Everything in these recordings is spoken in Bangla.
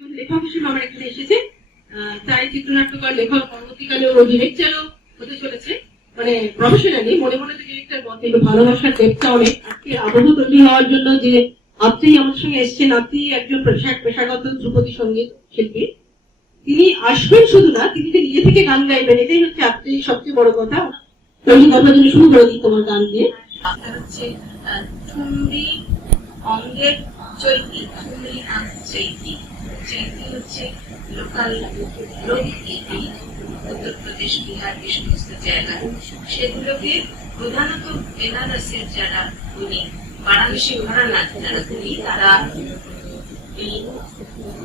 লেখক হিসেবে আমার এখানে এসেছে, তাই চিত্রনাট্যকার লেখক পরবর্তীকালে ও ডিরেক্টরও হতে চলেছে, মানে প্রফেশনালি। মনে মনে তো ডিরেক্টর বলতে ভালোবাসার ডেপটা অনেক। আজকে আবহ তৈরি হওয়ার জন্য যে আপনি আমাদের সঙ্গে এসেছেন, আপনি একজন পেশাগত ধ্রুপদী সঙ্গীত শিল্পী। তিনি আসবেন শুধু না, তিনি যে নিজে থেকে গান গাইবেন, এটাই হচ্ছে আপনি সবচেয়ে বড় কথা। আমি কথা জন্য শুরু করে দিই তোমার গান দিয়ে। আপনার হচ্ছে ঠুমরি অঙ্গের চৈতি, ঠুমরি চৈতি। চৈতি হচ্ছে লোকাল লোকগীতি, উত্তরপ্রদেশ, বিহার, এই সমস্ত জায়গায় সেগুলোকে প্রধানত বেনারসের যারা উনি বারাণসী ঘরানা যারা উনি, তারা এই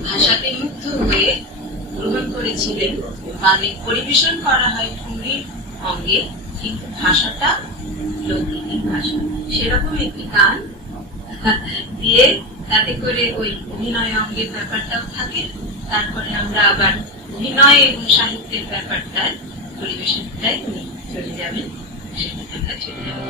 ভাষাতে মুগ্ধ হয়ে গ্রহণ করেছিলেন। গানে পরিবেশন করা হয় ঠুমরির অঙ্গে, কিন্তু ভাষাটা লোকগীতির ভাষা। সেরকম একটি গান দিয়ে তাতে করে ওই অভিনয় অঙ্গের ব্যাপারটাও থাকে। তারপরে আমরা আবার অভিনয় এবং সাহিত্যের ব্যাপারটা পরিবেশনটাই উনি চলে যাবেন, সেটা আমরা চলে যাবো।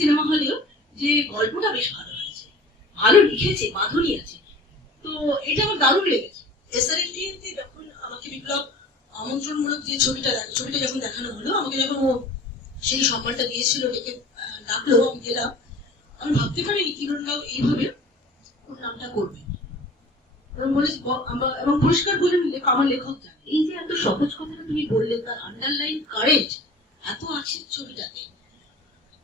সিনেমা হলেও যে গল্পটা বেশ ভালো হয়েছে, ভালো লিখেছে, মাধুরী আছে, তো এটা আমার দারুণ লেগেছে। এসআরএলটিতে যখন আমাকে বিপ্লব আমন্ত্রণমূলক যে ছবিটা যখন দেখানো হলো, আমাকে যখন ও সেই সম্মানটা দিয়েছিল, ডেকে ডাকলো, আমি গেলাম। আমি ভাবতে পারিনি কিরণরাও এইভাবে ওর নামটা করবে এবং পুরস্কার বলে আমার লেখক জানে। এই যে এত সহজ কথাটা তুমি বললে, তার আন্ডারলাইন কারেন্ট এত আছে ছবিটাতে।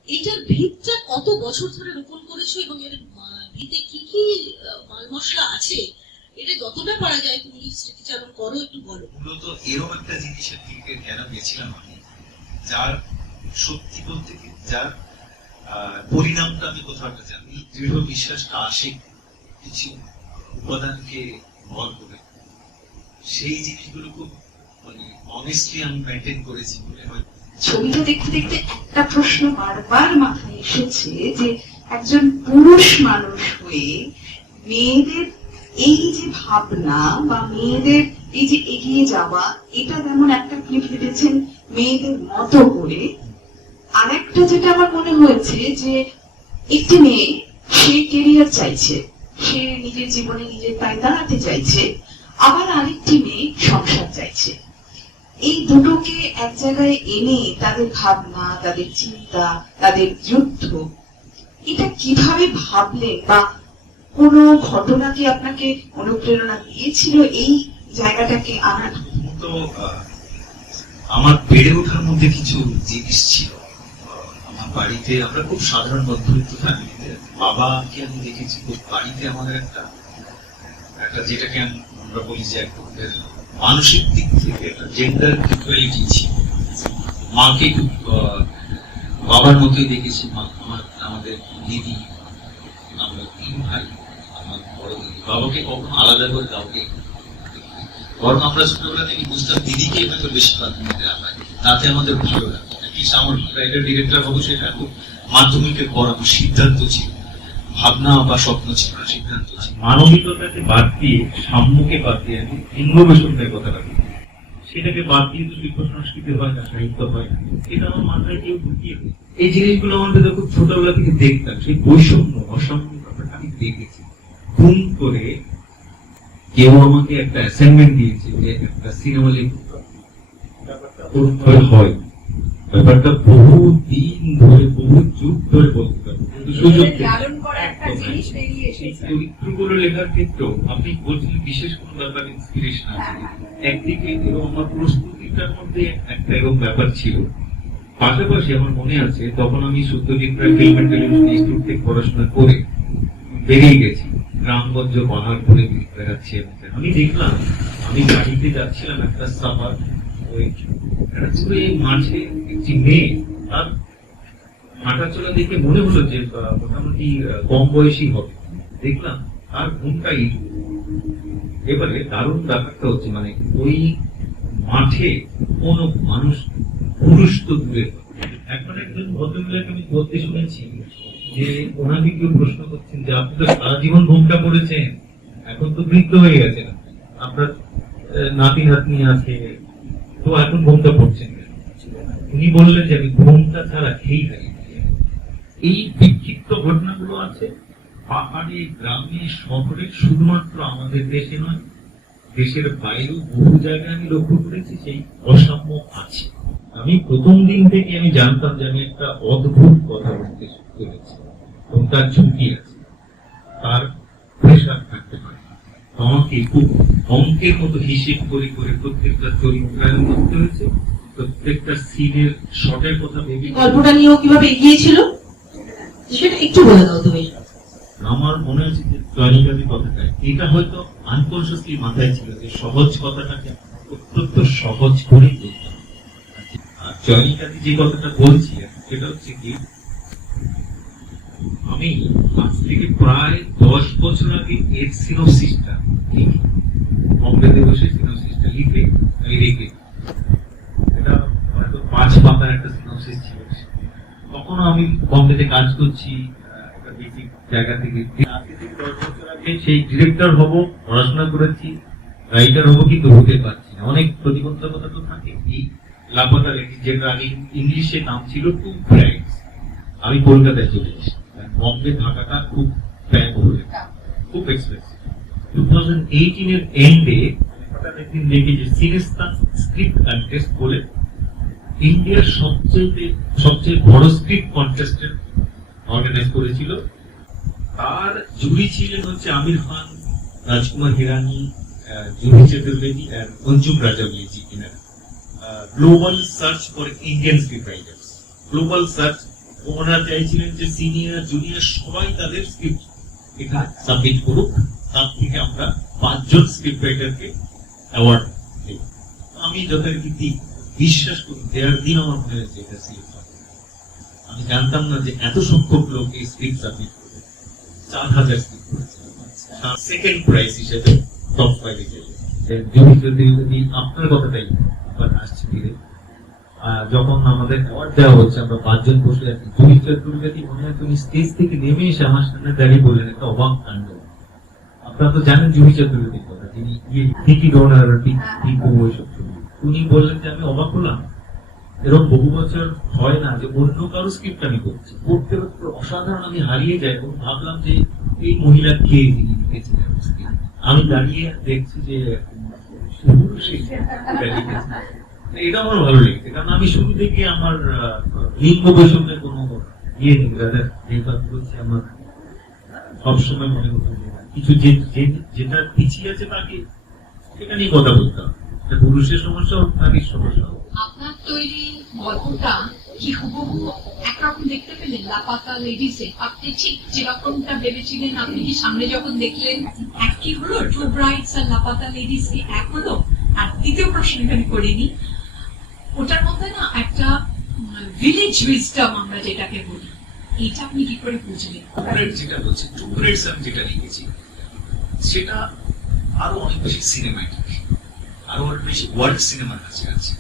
এটার ভিতটা কত বছর ধরে রোপণ করেছো এবং এর ভিতে কি কি মাল মশলা আছে, এটা যতটা পারা যায় তুমি স্মৃতিচারণ করো, একটু বলো। মূলত এরকম একটা জিনিসের দিকে কেন গেছিলাম আমি, যার সত্যি বলতে যার পরিণামটা আমি কোথাও একটা জানি। দৃঢ় বিশ্বাসটা আসে কিছু উপাদানকে বল করে, সেই জিনিসগুলো খুব মানে অনেস্টলি আমি মেনটেন করেছি বলে হয়। ছবিটা দেখতে দেখতে একটা প্রশ্ন বারবার মাথায় এসেছে যে একজন পুরুষ মানুষ হয়ে মেয়েদের এই যে ভাবনা বা মেয়েদের এই যে এগিয়ে যাওয়া, এটা যেমন একটা আপনি ভেবেছেন মেয়েদের মতো করে, আর একটা যেটা আমার মনে হয়েছে যে একটি মেয়ে সে কেরিয়ার চাইছে, সে নিজের জীবনে নিজের পায়ে দাঁড়াতে চাইছে, আবার আরেকটি মেয়ে সংসার চাইছে। এই দুটোকে এক জায়গায় এনে তাদের ভাবনা, তাদের চিন্তা, তাদের যুদ্ধ, এটা কিভাবে ভাবলেন বা কোন ঘটনা কি আপনাকে অনুপ্রেরণা দিয়েছিল এই জায়গাটাকে আনার? তো আমার বেড়ে ওঠার মধ্যে কিছু জিনিস ছিল। আমার বাড়িতে আমরা খুব সাধারণ মধ্যবিত্ত ফ্যামিলিতে, বাবাকে আমি দেখেছি খুব বাড়িতে আমাদের একটা যেটাকে আমরা বলি যে মানসিক দিক থেকে একটা জেন্ডার ইকুয়ালিটি ছিল। মাকে খুব বাবার মতোই দেখেছি। আমাদের দিদি, আমরা 3 ভাই, আমার বড় দিদি, বাবাকে কখনো আলাদা করে কাউকে বরং আমরা ছোটবেলা থেকে বুঝতাম দিদিকে হয়তো বেশি প্রাধান্য দেওয়া হয়, তাতে আমাদের ভালো লাগে। অ্যাটলিস্ট আমার রাইটার ডিরেক্টর হবো সেটা খুব মাধ্যমিকের পর আমার সিদ্ধান্ত ছিল, ভাবনা বা স্বপ্ন ছিল না, সিদ্ধান্ত ছিল। মানবিকতাকে বাদ দিয়ে, সাম্যকে বাদ দিয়ে আমি ইনোভেশনের কথা রাখি। সেটাকে বাদ দিয়ে তো শিল্প সংস্কৃতি হয় না, সাহিত্য হয় না, এটা আমার মাথায় কেউ ঢুকিয়ে দেয়। এই জিনিসগুলো আমাদের খুব ছোটবেলা থেকে দেখতাম, সেই বৈষম্য অসাম্য ব্যাপারটা আমি দেখেছি। খুন করে কেউ আমাকে একটা অ্যাসাইনমেন্ট দিয়েছে যে একটা সিনেমা লিখতে হবে, ব্যাপারটা হয়, ব্যাপারটা বহু দিন ধরে, বহু যুগ ধরে বলতে পারবো, কিন্তু সুযোগ চরিত্রগুলো লেখার ক্ষেত্রেও আপনি বলছিলেন বিশেষ কোন ব্যাপার ইন্সপিরেশন আছে। একদিকে আমার প্রস্তুতিটার মধ্যে একটা এরকম ব্যাপার ছিল, পাশাপাশি আমার মনে আছে তখন আমি Satyajit Ray film and television institute থেকে পড়াশোনা করে বেরিয়ে গেছি, গ্রামগঞ্জ পাহাড় ঘুরে বেড়াচ্ছি। আমি দেখলাম, আমি গাড়িতে যাচ্ছিলাম একটা সাফার, ওই একটা দূরে মাঝে একটি মেয়ে, আর হাঁটা চলা দেখে মনে হলো যে মোটামুটি কম বয়সী হবে। দেখলাম আর ঘুমটাই। এবারে দারুণ ব্যাপারটা হচ্ছে মানে ওই মাঠে কোন মানুষ, পুরুষ তো দূরে। এখন একজন ভদ্রমহিলাকে আমি বলতে শুনেছি যে ওনাকে কেউ প্রশ্ন করছেন যে আপনি তো সারা জীবন ঘুমটা পড়েছেন, এখন তো বৃদ্ধ হয়ে গেছেন, আপনার নাতি নাতনি আছে, তো এখন ঘুমটা পড়ছেন কেন? উনি বললেন যে আমি ঘুমটা ছাড়া খেয়েই থাকি। এই বিক্ষিপ্ত ঘটনাগুলো আছে পাহাড়ে, গ্রামে, শহরে, শুধুমাত্র আমাদের দেশে নয়, দেশের বাইরেও বহু জায়গায় আমি লক্ষ্য করেছি সেই অসাম্য আছে। আমি প্রথম দিন থেকে আমি জানতাম যে আমি একটা অদ্ভুত কথা বলতে চলেছি এবং তার ঝুঁকি আছে, তার প্রেশার থাকতে পারে। আমাকে খুব অঙ্কের মতো হিসেব করে করে প্রত্যেকটা চরিত্রায়ন করতে হয়েছে, প্রত্যেকটা সিনের শটের কথা ভেবে। গল্পটা নিয়েও কিভাবে এগিয়েছিল সেটা একটু বলে দাও তুমি। আমার মনে হচ্ছে যে জয়নিকাদি কথাটা, এটা হয়তো আনকনসিয়াসলি মাথায় ছিল যে সহজ কথাটাকে অত্যন্ত সহজ করে বলতে হবে। আর জয়নিকাদি যে কথাটা বলছি সেটা হচ্ছে কি, আমি আজ থেকে প্রায় 10 বছর আগে এর সিনোপসিসটা লিখি, বম্বেতে বসে সিনোপসিসটা লিখে আমি রেখে, এটা হয়তো 5 পাতার একটা সিনোপসিস ছিল। তখন আমি বম্বেতে কাজ করছি একটা বেসিক জায়গা থেকে। 10 বছর আগে সেই ডিরেক্টর হব, পড়াশোনা করেছি, রাইটার হবো, কিন্তু হতে পারছি না, অনেক প্রতিবন্ধকতা তো থাকে। এই লাপাতা লেখি, যেটা আগে ইংলিশে নাম ছিল টু ব্রাইডস, আমি কলকাতায় চলে এসেছি। বম্বে থাকাটা খুব ব্যয়বহুল, খুব এক্সপেন্সিভ। 2018 এর এন্ডে একদিন দেখি যে সিনেস্তান স্ক্রিপ্ট কন্টেস্ট বলে ইন্ডিয়ার সবচেয়ে বড় স্ক্রিপ্ট কন্টেস্টের অর্গানাইজ করেছিল। তার জুরি ছিলেন হচ্ছে আমির খান, রাজকুমার হিরানি, জুহি চতুর্বেদী আর অঞ্জুম রাজামৌলি কিনারা। Global search for Indian script writers, global search. ওনারা চাইছিলেন যে সিনিয়র জুনিয়র সবাই তাদের স্ক্রিপ্ট এখানে সাবমিট করুক, তার থেকে আমরা 5 জন স্ক্রিপ্ট রাইটারকে অ্যাওয়ার্ড দেব। আমি যথারীতি বিশ্বাস করি দেওয়ার দিন আমার মনে হয়েছে এটা সিলেক্ট হবে। আমি জানতাম না যে এত সংখ্যক লোক এই স্ক্রিপ্ট সাবমিট করবে, 4000 স্ক্রিপ্ট করেছে। সেকেন্ড প্রাইজ হিসেবে টপ 5 এ চলে যদি আপনার কথাটাই আসছে ফিরে, যখন আমাদের অ্যাওয়ার্ড দেওয়া হচ্ছে, আমরা 5 জন বসে আছি, জুহি চতুর্বেদী মনে হয় তুমি স্টেজ থেকে নেমে এসে আমার সামনে দাঁড়িয়ে বললেন একটা অবাক কাণ্ড। আপনারা তো জানেন জুহি চতুর্বেদীর কথা, যিনি ভিকি ডোনার, ভিকু, ওইসব ছবি। উনি বললেন যে আমি অবাক হলাম, এরকম বহু বছর হয় না যে অন্য কারো স্ক্রিপ্ট আমি করছি, পড়তে পড়তে অসাধারণ আমি হারিয়ে যাই এবং ভাবলাম যে এই মহিলা কে, যিনি লিখেছিলেন। আমি দাঁড়িয়ে দেখছি যে এটা আমার ভালো লেগেছে, কারণ আমি শুরু থেকে আমার লিঙ্গ বৈষম্যের কোনো ইয়ে নেই, বলছি আমার সবসময় মনে হতো কিছু যেটা পিছিয়ে আছে তাকে সেটা নিয়ে কথা বলতে হবে, পুরুষের সমস্যা হোক, নারীর সমস্যা হোক। আপনার তৈরি গল্পটা কি হুবহু একরকম দেখতে পেলেন লাপাতা লেডিসে? আপনি ঠিক যেরকমটা ভেবেছিলেন, আপনি কি সামনে যখন দেখলেন একই হলো? টু ব্রাইডস আর লাপাতা লেডিস এক হলো? আর দ্বিতীয় প্রশ্ন এখানে করিনি, ওটার মধ্যে না একটা ভিলেজ উইজডম আমরা যেটাকে বলি, এটা আপনি কি করে বুঝলেন? যেটা বলছি টু ব্রাইডস আমি যেটা লিখেছি সেটা আরো অনেক বেশি সিনেম্যাটিক, আরো অনেক বেশি ওয়ার্ল্ড সিনেমার কাছে আছে।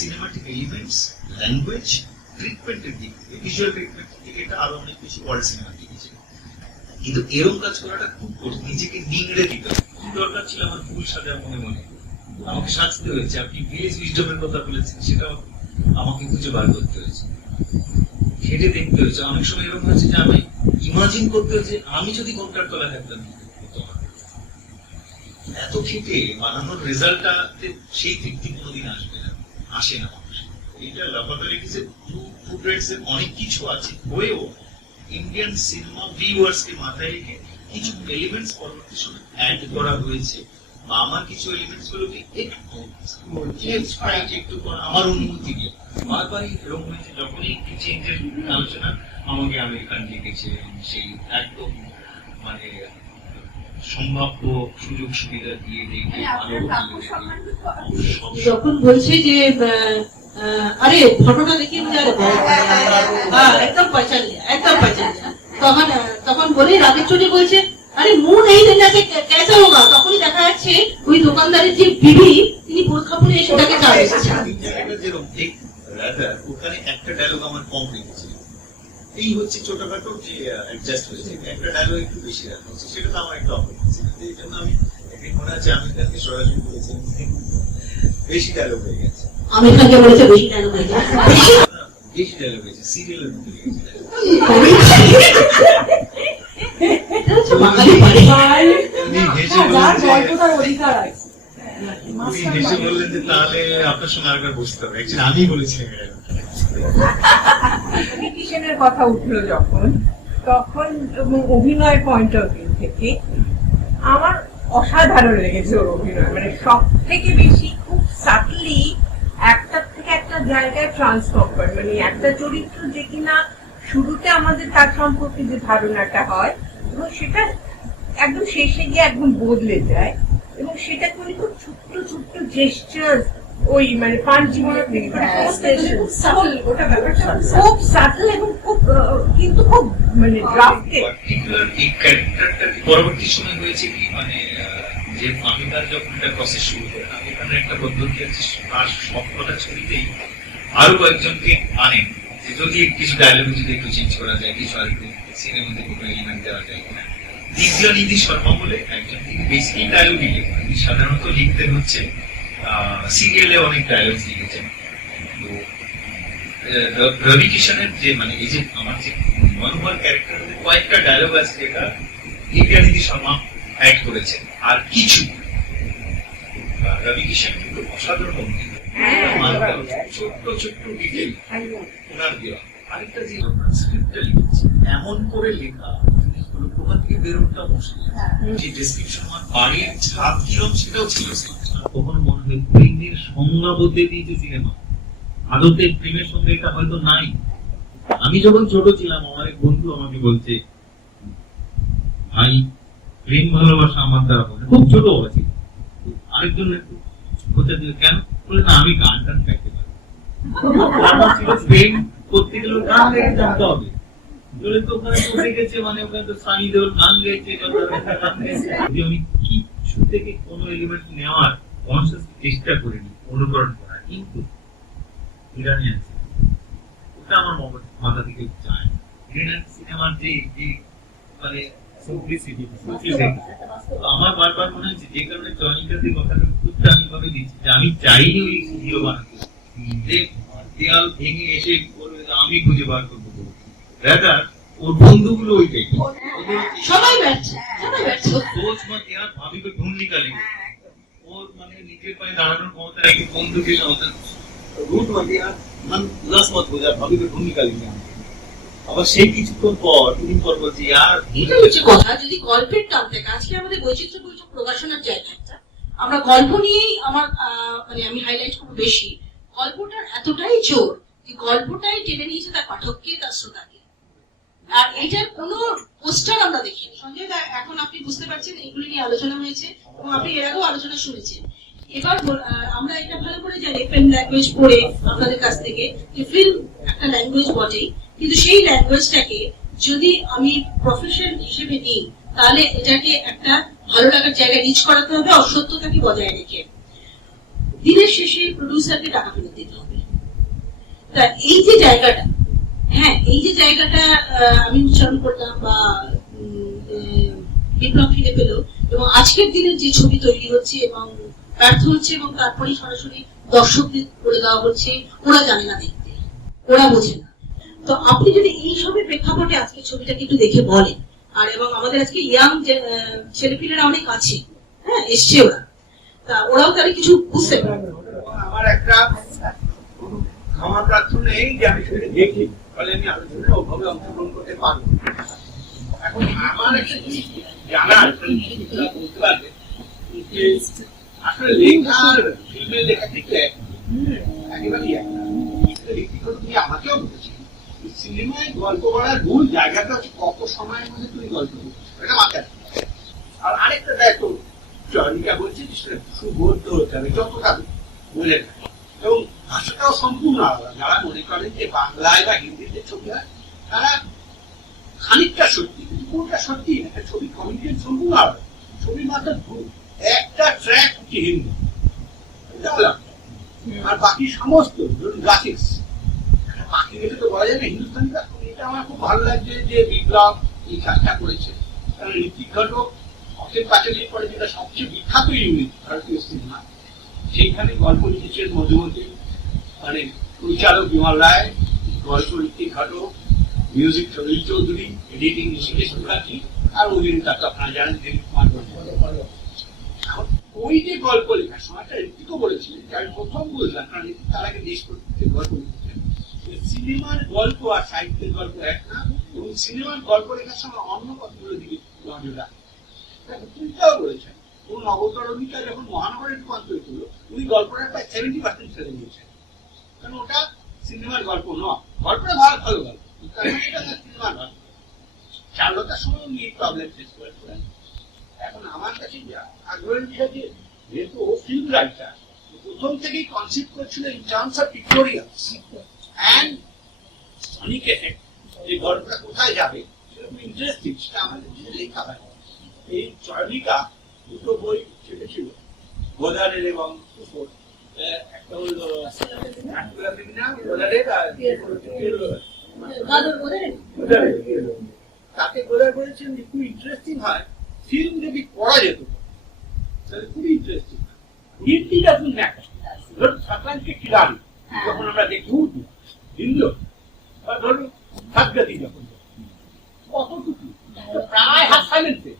সিনেমাটিক এলিমেন্টস, ল্যাঙ্গুয়েজ, ট্রিটমেন্টের দিক থেকে, ভিজুয়াল ট্রিটমেন্টের দিকে এটা আরো অনেক বেশি ওয়ার্ল্ড সিনেমার দিকে ছিল। কিন্তু এরকম কাজ করাটা খুব কঠিন, নিজেকে নিংড়ে দিতে হবে। কি দরকার ছিল আমার ফুল সাজা মনে মনে, আমাকে সাজতে হয়েছে। আপনি ভিলেজ উইজডমের কথা বলেছেন, সেটাও আমাকে খুঁজে বার করতে হয়েছে, খেটে দেখতে হয়েছে। অনেক সময় এরকম হয়েছে যে আমি ইমাজিন করতে হয়েছে আমি যদি ঘন্টার তলায় থাকতাম এত খেটে বানানোর রেজাল্টটা সেই তৃপ্তি কোনোদিন আসবে না, আসে না মানুষ। এইটা লাফাতে লিখেছে অনেক কিছু আছে হয়েও ইন্ডিয়ান সিনেমা ভিউয়ার্স কে মাথায় রেখে কিছু এলিমেন্টস পরবর্তী সময় অ্যাড করা হয়েছে, বা আমার কিছু এলিমেন্টস গুলোকে একটু আমার অনুমতি দিয়ে বারবার এরকম হয়েছে। যখনই একটু চেঞ্জের আলোচনা আমাকে আমেরিকান লিখেছে, সেই একদম মানে সম্ভাব্য সুযোগ সুবিধা দিয়ে দেখে যখন বলছে যে আরে ফটোটা দেখি একদম পয়সা লিয়া, একদম পয়সা লিয়া, তখন বলে রাতের চোটে বলছে আরে মুখ নেই জেনে কেসা হোগা, তখনই দেখা যাচ্ছে ওই দোকানদারের যে বিবি তিনি বোরখা পরে এসে তাকে চা দিচ্ছে। ওখানে একটা ডায়লগ আমার কম লেগেছে, এই হচ্ছে ছোটখাটো যে অ্যাডজাস্ট হয়েছে, একটা ডায়লগ একটু বেশি রাখা হচ্ছে, সেটা তো আমার একটা অপরাধ ছিল। এই জন্য আমি একদিন মনে আছে আমি তাকে সরাসরি বলেছি বেশি ডায়লগ হয়ে গেছে, আমির খানকে বলেছে বেশি ডায়লগ হয়ে গেছে, বেশি ডায়লগ হয়েছে, সিরিয়ালের মধ্যে লেগেছে। হেসে বললেন যে তাহলে আপনার সঙ্গে আরেকবার বসতে হবে, আমি বলেছিলাম। কমিউনিকেশনের কথা উঠলো যখন, তখন অভিনয় পয়েন্ট অফ ভিউ থেকে আমার অসাধারণ লেগেছে ওর অভিনয়। মানে সব থেকে বেশি খুব সাটলি একটা থেকে একটা জায়গায় ট্রান্সফর্ম করে, মানে একটা চরিত্র যে কিনা শুরুতে আমাদের তার সম্পর্কে যে ধারণাটা হয় এবং সেটা একদম শেষে গিয়ে একদম বদলে যায়, এবং সেটা করে খুব ছোট্ট ছোট্ট জেস্টার, ওই মানে পান জীবনের থেকে খুব সাটল এবং খুব কিন্তু খুব মানে ড্রাফটেড। পরবর্তী সময় হয়েছে কি মানে যে আমিতার যখন একটা প্রসেস শুরু করে, আমিতার একটা পদ্ধতি আছে, তার সবকটা ছবিতেই আরো কয়েকজনকে আনেন যে যদি কিছু ডায়লগ যদি একটু চেঞ্জ করা যায়, কিছু আর একটু সিনেমাতে কোনো এলিমেন্ট দেওয়া যায় কিনা। দ্বিতীয় নিধি শর্মা বলে একজন, তিনি বেসিক্যালি ডায়লগই লেখেন, তিনি সাধারণত লিখতেন হচ্ছে সিরিয়ালে অনেক ডায়লগ লিখেছেন। তো রবি কিষানের যে মানে এই যে আমার যে মনোহর ক্যারেক্টার কয়েকটা ডায়লগ আছে যেটা দিব্যানিধি শর্মা অ্যাড করেছেন, আর কিছু রবি কিষান কিন্তু অসাধারণ অভিনেতা, ছোট্ট ছোট্ট ডিটেল ওনার দেওয়া। আরেকটা যে স্ক্রিপ্টটা লিখেছে এমন করে লেখা জিনিসগুলো কোথা থেকে বেরোনোটা মুশকিল, যে ডেসক্রিপশন আমার বাড়ির ছাদ কিরম সেটাও ছিল। কখনো মনে হয় প্রেমের সংজ্ঞা বলতে দিয়েছে সিনেমা, আদতে প্রেমের সঙ্গে এটা হয়তো নাই। আমি যখন ছোট ছিলাম আমার এক বন্ধু আমাকে বলছে ভাই প্রেম ভালোবাসা আমার দ্বারা হয় না, খুব ছোট আছে। আরেকজন বলতে দিল কেন, বলে না আমি গান টান গাইতে পারি। আমার ছিল প্রেম করতে গেলে গান গাইতে জানতে হবে, বলে তো ওখানে তো দেখেছে মানে ওখানে তো সানি দেওয়ার গান গাইছে, যদি আমি কিছু থেকে কোনো এলিমেন্ট নেওয়ার কনসিয়াস চেষ্টা করিনি, অনুকরণ করার, কিন্তু ইরানিয়ান ওটা আমার মাথা থেকে যায়। ইরানিয়ান সিনেমার যে মানে সিম্পলিসিটি, আমার বারবার মনে হচ্ছে যে কারণে চয়নিকার যে কথাটা উত্তরটা আমি ভাবে দিচ্ছি যে আমি চাইনি ওই হিরো বানাতে, যে দেয়াল ভেঙে এসে বলবে আমি খুঁজে বার করবো, রাদার ওর বন্ধুগুলো ওইটাই সবাই ব্যর্থ, সবাই ব্যর্থ। সোচ মত ইয়ার ভাবি को ढूंढ निकालेंगे, और মানে নিজের পায়ে দাঁড়ানোর ক্ষমতা রেখে বন্ধুকে রুট মত ইয়ার মান উদাস মত हो जाए, ভাবি को ढूंढ निकालेंगे। আবার সেই কিছুক্ষণ পর দুদিন পর বলছি ইয়ার এটা হচ্ছে কথা। যদি গল্পের টান থাকে, আজকে আমাদের বৈচিত্র্য বৈচিত্র প্রকাশনার জায়গাটা আমরা গল্প নিয়েই আমার মানে আমি হাইলাইট করবো বেশি। গল্পটার এতটাই জোর যে গল্পটাই টেনে নিয়েছে তার পাঠককে, তার শ্রোতাকে। আর এইটার কোনো পোস্টার আমরা দেখিনি। সঞ্জয় দা, এখন আপনি বুঝতে পারছেন এগুলি নিয়ে আলোচনা হয়েছে এবং আপনি এর আগেও আলোচনা শুনেছেন। এবার আমরা এটা ভালো করে জানি ফিল্ম ল্যাঙ্গুয়েজ পড়ে আপনাদের কাছ থেকে, যে ফিল্ম একটা ল্যাঙ্গুয়েজ বটেই, কিন্তু সেই ল্যাঙ্গুয়েজটাকে যদি আমি প্রফেশন হিসেবে নিই তাহলে এটাকে একটা ভালো লাগার জায়গায় রিচ করাতে হবে, অসত্যতাকে বজায় রেখে। দিনের শেষে প্রডিউসারকে টাকা ফেরত দিতে হবে। তা এই যে জায়গাটা, হ্যাঁ এই যে জায়গাটা আমি উচ্চারণ করলাম বা বিপ্লব ফিরে পেল, এবং আজকের দিনের যে ছবি তৈরি হচ্ছে এবং ব্যর্থ হচ্ছে এবং তারপরে সরাসরি দর্শকদের করে দেওয়া হচ্ছে, ওরা জানে না দেখতে, ওরা বোঝে না। তো আপনি যদি এই সবের প্রেক্ষাপটে আজকে ছবিটাকে একটু দেখে বলেন, আর এবং আমাদের আজকে ইয়াং ছেলেপিলেরা অনেক আছে, হ্যাঁ এসছে ওরা, তা ওরাও তারা কিছু বুঝতে পারে। আমার একটা ক্ষমা প্রার্থনা নেই যে আমি সেটা দেখি, ফলে আমি আলোচনায় ওভাবে অংশগ্রহণ করতে পারবো। এখন আমার একটা জিনিস জানার বলতে পারবে যে আসলে লেখা আর ফিল্মের লেখা থেকে একেবারেই তুমি আমাকেও বলেছি সিনেমায় গল্প করার মূল জায়গাটা হচ্ছে কত সময়ের মধ্যে তুমি গল্প করছো, এটা মাথায়। আর আরেকটা দায়িত্ব চয়নিকা বলছে সেটা সুবোধ হতে হবে, যতটা বলে না, এবং ভাষাটাও সম্পূর্ণ আলাদা। যারা মনে করেন যে বাংলায় বা হিন্দিতে ছবি হয় তারা খানিকটা সত্যি, কিন্তু কোনটা সত্যি একটা ছবি কমিউনিকেট সম্পূর্ণ আলাদা। ছবির মাত্র একটা ট্র্যাক হচ্ছে হিন্দি, আর বাকি সমস্ত ধরুন গ্রাফিক্স বাকি দেখে তো বলা যায় না হিন্দুস্তানি। এটা আমার খুব ভালো লাগছে যে বিপ্লব এই কাজটা করেছে, কারণ ঋত্বিক ঘটক অসীম পাঁচালীর পরে যেটা সবচেয়ে বিখ্যাত ইউনিট ভারতীয় সিনেমা, সেইখানে গল্প লিখেছেন মধুমতি, মানে পরিচালক বিমল রায়, গল্প ঋত্বিক ঘটক, মিউজিক সলিল চৌধুরী, এডিটিং ঋষিকেশ মুখার্জি, আর অভিনেতা তো আপনারা জানেন দিলীপ কুমার। ওই যে গল্প লেখার সময়টা ঋত্বিকও বলেছিলেন যে আমি প্রথম বুঝলাম, কারণ তার আগে দেশ প্রত্যেকের গল্প লিখেছেন, সিনেমার গল্প আর সাহিত্যের গল্প এক না, এবং সিনেমার গল্প লেখার সময় অন্য কতগুলো দিকে নজর রাখেন। তুমিটাও বলেছেন কোন নবতরণিকা যখন মহানগরে রূপান্তরিত হলো উনি গল্পটা প্রায় 70% ছেড়ে দিয়েছেন, কারণ ওটা সিনেমার গল্প নয়। গল্পটা ভালো ভালো গল্প, এটা সিনেমার গল্প। চারুলতার সময় উনি এই প্রবলেম ফেস করেছিলেন। এখন আমার কাছে আগ্রহের বিষয় যে যেহেতু ও ফিল্ম রাইটার, প্রথম থেকেই কনসেপ্ট করছিল in terms of pictorials and sonic effect, যে গল্পটা কোথায় যাবে সেটা খুব ইন্টারেস্টিং, সেটা আমাদের যদি লেখা হয়। এই চয়নিকা দুটো বই ছেড়েছিল, গোদারের এবং সুফোর, একটা হলো তাতে গোদার বলেছেন যে খুব ইন্টারেস্টিং হয়, ফিল্ম যদি পড়া যেত তাহলে খুবই ইন্টারেস্টিং হয়। হিন্দিটা শুন দেখা ধরুন শতরঞ্জকে খিলাড়ি যখন আমরা দেখি উর্দু হিন্দু, বা ধরুন সাতগাতি যখন কতটুকু প্রায় হাফ সাইলেন্সে,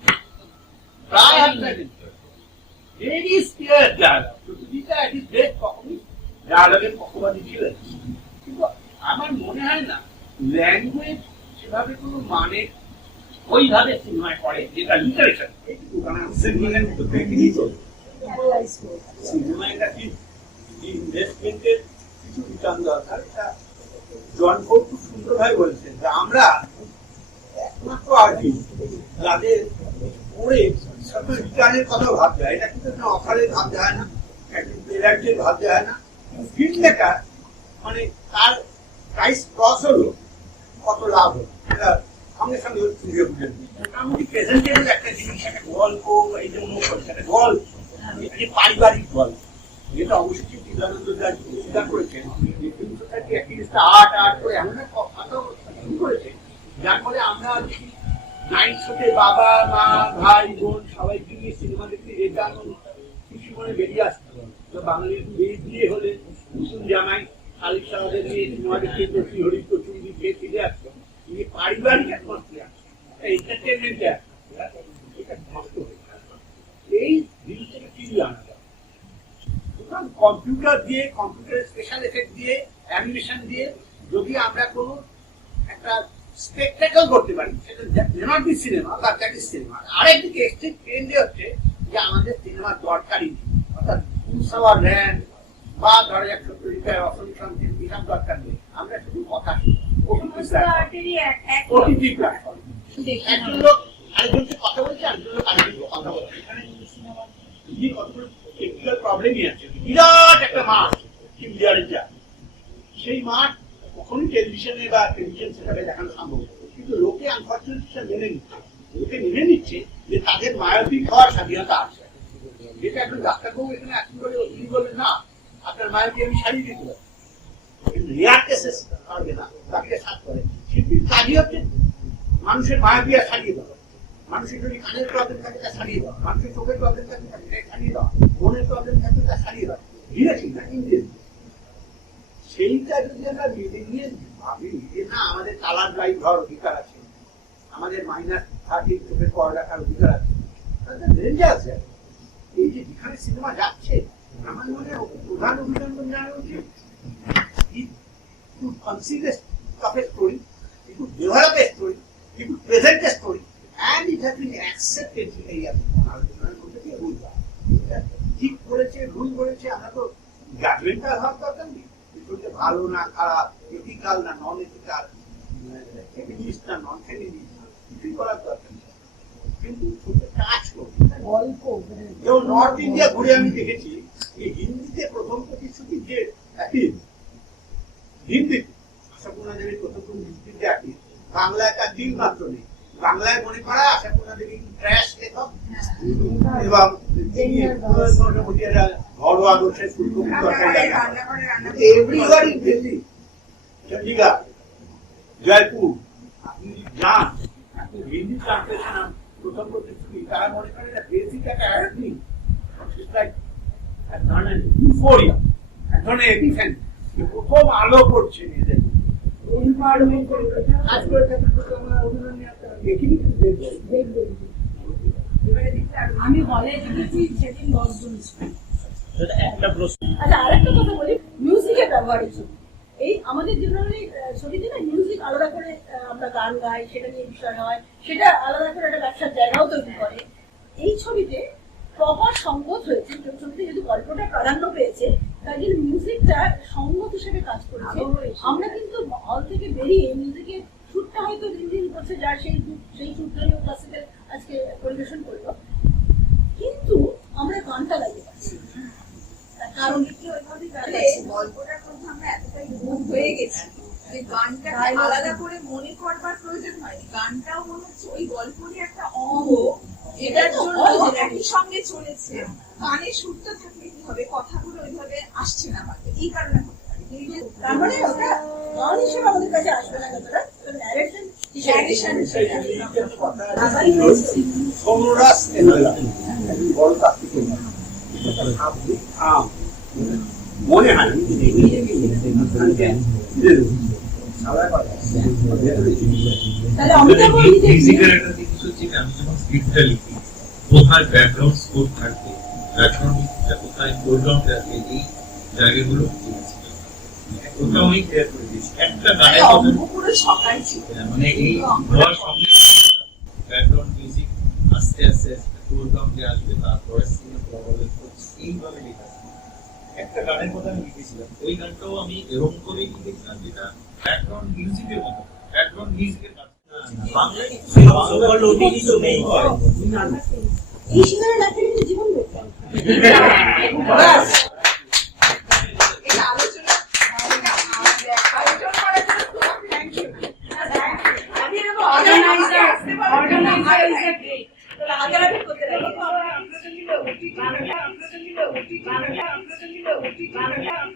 প্রায় হাফ সাইলেন্সে ভেরি স্পিয়ার ডায়ালগ। সুতরাং এট ইজ বেস্ট কখনই ডায়ালগের পক্ষপাতী ছিলেন, কিন্তু আমার মনে হয় না ল্যাঙ্গুয়েজ সেভাবে কোনো মানে ওইভাবে সিনেমায় পড়ে যেটা লিটারেচার। সিনেমা ইন্ডাস্ট্রি ইনভেস্টমেন্টের কিছু রিটার্ন দরকার। এটা জন ফোর্ড খুব সুন্দরভাবে বলেছেন যে আমরা একমাত্র আর্টিস্ট যাদের পড়ে রিটার্নের কথা ভাবতে হয়, এটা কিন্তু অফারের ভাবতে হয় না, পেনাল্টির ভাবতে হয় না। ফিল্ম মেকার মানে তার প্রাইস ক্রস হলো কত লাভ হলো এটা সঙ্গে সঙ্গে মোটামুটি প্রেজেন্টেবল একটা জিনিস, একটা গল্প, এই যে একটা গল্প, পারিবারিক গল্প, যেটা অবশ্যই বিদ্যানন্দ দাস স্বীকার করেছেন। ফিল্ম সোসাইটি একটি আর্ট আর্ট করে এমন একটা কথা শুরু করেছে যার ফলে আমরা নাইট শোতে বাবা মা ভাই বোন সবাইকে নিয়ে সিনেমা দেখতে যেতাম, কিছু মনে বেরিয়ে আসতো। তো বাঙালির বিয়ে হলে নতুন জামাই শালিক সাহেবদের নিয়ে সিনেমা দেখতে কচি হরি কচুরি খেয়ে ফিরে আসতো। পারিবারিক অ্যাটমসফিয়ার, এন্টারটেনমেন্ট এটা নষ্ট হয়ে এই জিনিসটাকে ফিরিয়ে আনা যায়। সুতরাং কম্পিউটার দিয়ে, কম্পিউটারের স্পেশাল এফেক্ট দিয়ে, অ্যানিমেশন দিয়ে যদি আমরা কোনো একটা স্পেকটেকল করতে পারি, সেটা নট বি সিনেমা বা দ্যাট ইজ সিনেমা। আরেকদিকে এক্সট্রিম ট্রেন্ডে হচ্ছে যে আমাদের সিনেমার দরকারই নেই, অর্থাৎ পুরসভা ল্যান্ড বা ধরো একটা অসংক্রান্তি বিধান দরকার নেই, আমরা শুধু কথা ওটিটি প্ল্যাটফর্ম। একজন লোক আরেকজনকে কথা বলছে, আরেকজন লোক আরেকজনকে কথা বলছে, এখানে সিনেমা কতগুলো টেকনিক্যাল প্রবলেমই আছে। বিরাট একটা মাঠ ইন্ডিয়ার যা, সেই মাঠ কখনই টেলিভিশনে বা টেলিভিশন সেটাকে দেখানো সম্ভব, কিন্তু লোকে আনফর্চুনেটলি সেটা মেনে নিচ্ছে। লোকে মেনে নিচ্ছে যে তাদের মায়োপিক হওয়ার স্বাধীনতা আছে, যেটা একজন ডাক্তারবাবু এখানে এখন বলে বললেন না আপনার মায়াবী আমি সারিয়ে দিতে পারি, কিন্তু রেয়ার কেসেস পারবে না, তাকে সাত করে। শিল্পীর কাজই হচ্ছে মানুষের মায়াবী সারিয়ে দেওয়া, মানুষের যদি কানের প্রবলেম থাকে তা সারিয়ে দেওয়া, মানুষের চোখের প্রবলেম থাকে তা সারিয়ে দেওয়া, মনের প্রবলেম থাকে তা সারিয়ে দেওয়া, ডিরেক্টলি না ইনডিরেক্টলি। সেইটা যদি আমরা মেনে নিয়ে ভাবি যে না আমাদের কালার লাইট হওয়ার অধিকার আছে, আমাদের -30 চোখের পর রাখার অধিকার আছে, তাহলে রেঞ্জে আছে। এই যে যেখানে সিনেমা যাচ্ছে আমার মনে প্রধান অভিনন্দন জানানো উচিত, he could conceive of a story, he could develop a story, he could present a story, and it has been accepted in এই আলোচনার মধ্যে দিয়ে ভুল ঠিক করেছে, ভুল করেছে, আমরা তো জাজমেন্টাল হওয়ার দরকার নেই, ভালো না খারাপ, এথিক্যাল না নন এথিক্যাল, ফেমিনিস্ট না নন ফেমিনিস্ট, কিছুই করার দরকার নেই, কিন্তু কাজ করবে। যেমন নর্থ ইন্ডিয়া ঘুরে আমি দেখেছি এই হিন্দিতে প্রথম প্রতিশ্রুতি যে হিন্দিতে আশাপূর্ণা দেবীর প্রথম প্রতিশ্রুতিতে একই, বাংলায় তার দিন মাত্র নেই। বাংলায় মনে করা আশাপূর্ণা দেবী ট্র্যাশ লেখক এবং ঘরোয়া দোষের ফুলকপি তরকারি, এভরিবডি দিল্লি, চন্ডিগড়, জয়পুর, আপনি যান হিন্দি ট্রান্সলেশন প্রথম প্রতিশ্রুতি, তারা মনে করে না বেসিক একটা অ্যাডমিং, এক ধরনের ইউফোরিয়া, এক ধরনের এপিফ্যানি, প্রথম আলো পড়ছে নিজেদের কাজ করে থাকে। আমরা অভিনন্দন দেখিনি, আমি হলে দেখেছি সেদিন 10 জন ছিল। একটা প্রশ্ন, আচ্ছা আরেকটা কথা বলি, মিউজিকের ব্যবহারের জন্য এই আমাদের জেনারেলি ছবিতে না মিউজিক আলাদা করে আমরা গান গাই, সেটা নিয়ে বিষয় হয়, সেটা আলাদা করে একটা ব্যবসার জায়গাও তৈরি করে। এই ছবিতে প্রপার সঙ্গত হয়েছে, ছবিতে যদি গল্পটা প্রাধান্য পেয়েছে তাই জন্য মিউজিকটা সঙ্গত হিসেবে কাজ করেছে। আমরা কিন্তু হল থেকে বেরিয়ে মিউজিকের সুরটা হয়তো দিন দিন করছে, যার সেই সুরটাই ক্লাসিক্যাল আজকে পরিবেশন করলো, কিন্তু আমরা গানটা লাগিয়ে পাচ্ছি কারণ গল্পটার মধ্যে আমরা এতটাই মুভ হয়ে গেছি যে গানটাকে আলাদা করে মনে করবার প্রয়োজন হয়নি। গানটাও মনে হচ্ছে ওই গল্পেরই একটা অঙ্গ, যেটার জন্য একই সঙ্গে চলেছে। গানে সুরটা থাকলে কি হবে, কথাগুলো ওইভাবে আসছে না আমাকে, এই কারণে হতে পারে। তার মানে ওটা গান হিসেবে আমাদের কাছে আসবে না, কতটা ন্যারেশন সমরাস বড় তাত্ত্বিক মনে হয় তাহলে অমিতাভ মিউজিকের একটা জিনিস হচ্ছে কি, আমি যখন স্ক্রিপ্টটা লিখি কোথায় ব্যাকগ্রাউন্ড স্কোর থাকবে, ব্যাকগ্রাউন্ড মিউজিকটা কোথায় ফোরগ্রাউন্ড থাকবে, এই জায়গাগুলো ওটা আমি ক্লিয়ার করে দিয়েছি। একটা গানের পুরো সকাল ছিল, মানে এই হওয়ার সঙ্গে ব্যাকগ্রাউন্ড মিউজিক আস্তে আস্তে ফোরগ্রাউন্ডে আসবে, তারপরে সিনে প্রবলেম এইভাবে লেখা। একটা গানের কথা আমি লিখেছিলাম, ওই গানটাও আমি এরকম করেই লিখেছিলাম যেটা ব্যাকগ্রাউন্ড মিউজিকের মতো, ব্যাকগ্রাউন্ড মিউজিকের কাজ বাংলায় এই সিনেমা না খেলে জীবন বেকার।